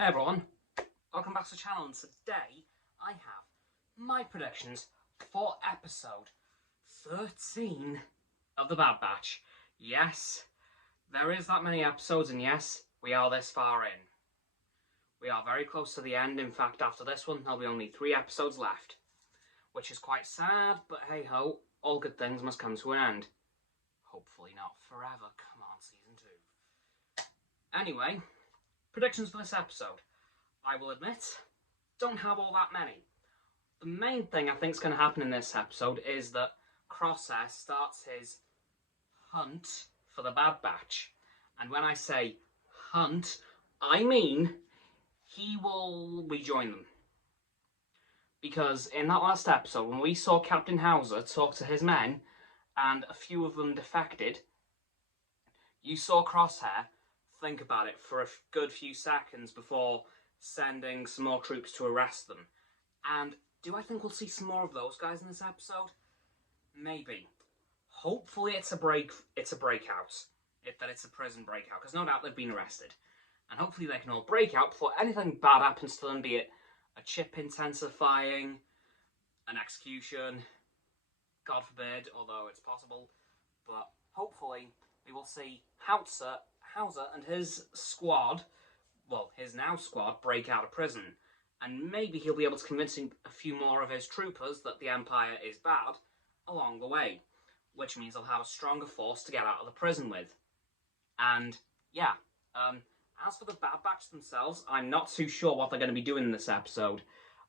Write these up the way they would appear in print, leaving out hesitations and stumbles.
Hey everyone, welcome back to the channel, and today I have my predictions for episode 13 of The Bad Batch. Yes, there is that many episodes, and yes, we are this far in. We are very close to the end. In fact, after this one, there'll be only 3 episodes left, which is quite sad, but hey ho, all good things must come to an end. Hopefully not forever. Come on, season 2. Anyway, predictions for this episode. I will admit, don't have all that many. The main thing I think is going to happen in this episode is that Crosshair starts his hunt for the Bad Batch. And when I say hunt, I mean he will rejoin them. Because in that last episode, when we saw Captain Hauser talk to his men, and a few of them defected, you saw Crosshair think about it for a good few seconds before sending some more troops to arrest them. And do I think we'll see some more of those guys in this episode? Maybe. Hopefully it's a breakout. It's a prison breakout, because no doubt they've been arrested. And hopefully they can all break out before anything bad happens to them, be it a chip intensifying, an execution, God forbid, although it's possible. But hopefully we will see Hauser and his squad, well, his now squad, break out of prison. And maybe he'll be able to convince a few more of his troopers that the Empire is bad along the way. Which means he'll have a stronger force to get out of the prison with. And, yeah. As for the Bad Batch themselves, I'm not too sure what they're going to be doing in this episode.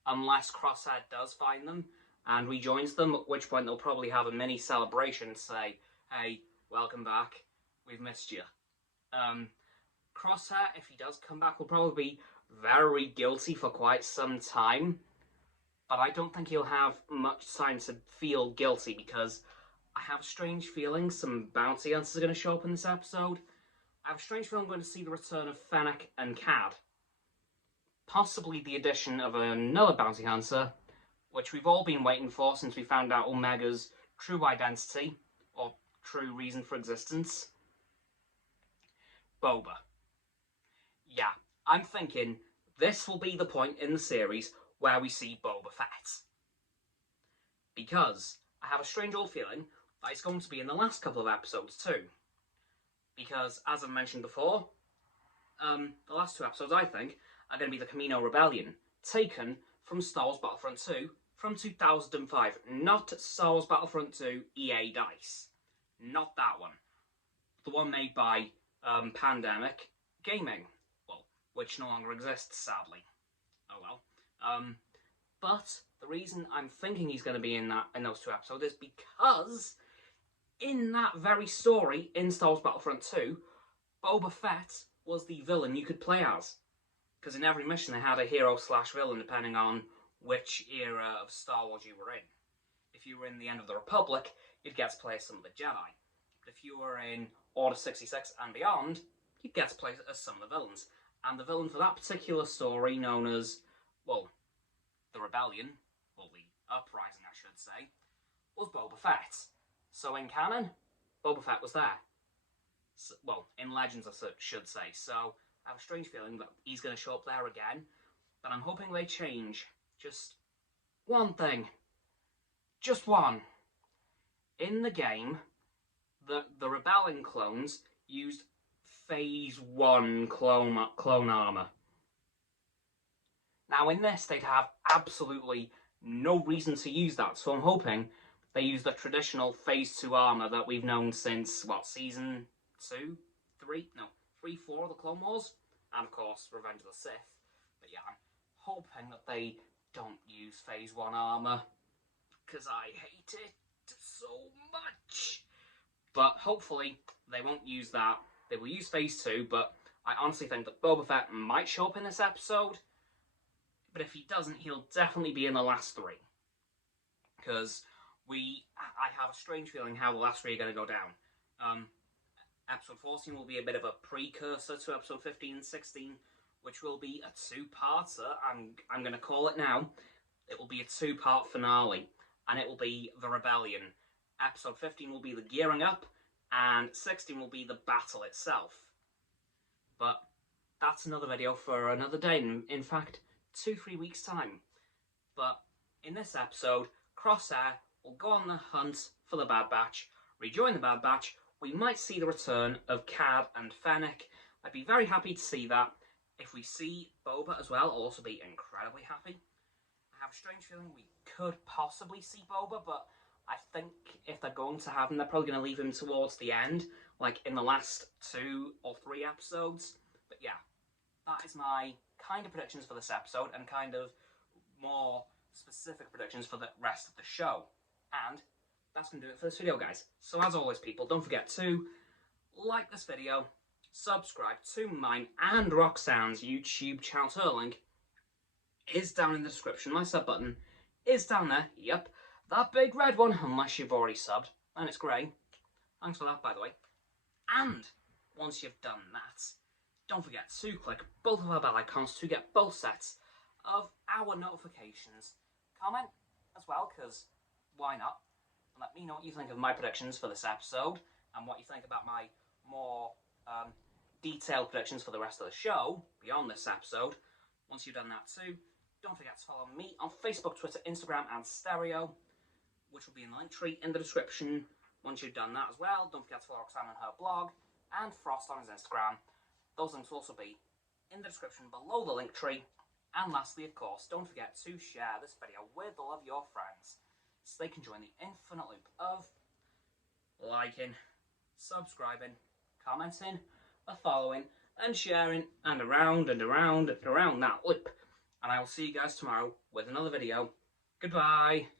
Unless Crosshair does find them and rejoins them, at which point they'll probably have a mini celebration to say, hey, welcome back, we've missed you. Crosshair, if he does come back, will probably be very guilty for quite some time. But I don't think he'll have much time to feel guilty, because I have a strange feeling some bounty hunters are going to show up in this episode. I have a strange feeling I'm going to see the return of Fennec and Cad. Possibly the addition of another bounty hunter, which we've all been waiting for since we found out Omega's true identity, or true reason for existence. Boba. Yeah, I'm thinking this will be the point in the series where we see Boba Fett. Because I have a strange old feeling that it's going to be in the last couple of episodes too. Because, as I've mentioned before, the last 2 episodes, I think, are going to be the Camino Rebellion, taken from Star Wars Battlefront 2 from 2005. Not Star Wars Battlefront 2 EA DICE. Not that one. The one made by Pandemic Gaming. Well, which no longer exists, sadly. Oh well. But the reason I'm thinking he's going to be in those 2 episodes is because in that very story in Star Wars Battlefront 2, Boba Fett was the villain you could play as. Because in every mission they had a hero/villain depending on which era of Star Wars you were in. If you were in the End of the Republic, you'd get to play as some of the Jedi. But if you were in Order 66 and beyond, you'd get to play as some of the villains. And the villain for that particular story, known as, well, the Rebellion, well, the Uprising I should say, was Boba Fett. So in canon, Boba Fett was there. So, well, in Legends I should say. So I have a strange feeling that he's going to show up there again. But I'm hoping they change just one thing. Just one. In the game, the Rebellion clones used Phase 1 clone armor. Now in this, they'd have absolutely no reason to use that. So I'm hoping they use the traditional Phase 2 armor that we've known since, what, Season 2? 3? No, 3, 4 of the Clone Wars? And of course, Revenge of the Sith. But yeah, I'm hoping that they don't use Phase 1 armor, because I hate it so much. But hopefully they won't use that. They will use Phase 2, but I honestly think that Boba Fett might show up in this episode. But if he doesn't, he'll definitely be in the last 3. Because I have a strange feeling how the last 3 are going to go down. Episode 14 will be a bit of a precursor to episode 15 and 16, which will be a 2-parter. I'm going to call it now. It will be a 2-part finale, and it will be the Rebellion. Episode 15 will be the gearing up, and 16 will be the battle itself. But that's another video for another day. In fact, 2-3 weeks time. But in this episode, Crosshair will go on the hunt for the Bad Batch, rejoin the Bad Batch. We might see the return of Cad and Fennec. I'd be very happy to see that. If we see Boba as well, I'll also be incredibly happy. I have a strange feeling we could possibly see Boba, but I think if they're going to have him, they're probably going to leave him towards the end, like in the last 2 or 3 episodes. But yeah, that is my kind of predictions for this episode, and kind of more specific predictions for the rest of the show. And that's going to do it for this video, guys. So as always, people, don't forget to like this video, subscribe to mine and Roxanne's YouTube channel. Her link is down in the description. My sub button is down there. Yep, that big red one, unless you've already subbed. And it's grey. Thanks for that, by the way. And once you've done that, don't forget to click both of our bell icons to get both sets of our notifications. Comment as well, because why not? And let me know what you think of my predictions for this episode, and what you think about my more detailed predictions for the rest of the show beyond this episode. Once you've done that too, don't forget to follow me on Facebook, Twitter, Instagram and Stereo, which will be in the link tree in the description. Once you've done that as well, don't forget to follow Roxanne on her blog and Frost on his Instagram. Those links will also be in the description below the link tree. And lastly, of course, don't forget to share this video with all of your friends so they can join the infinite loop of liking, subscribing, commenting, following, and sharing, and around and around and around that loop. And I will see you guys tomorrow with another video. Goodbye.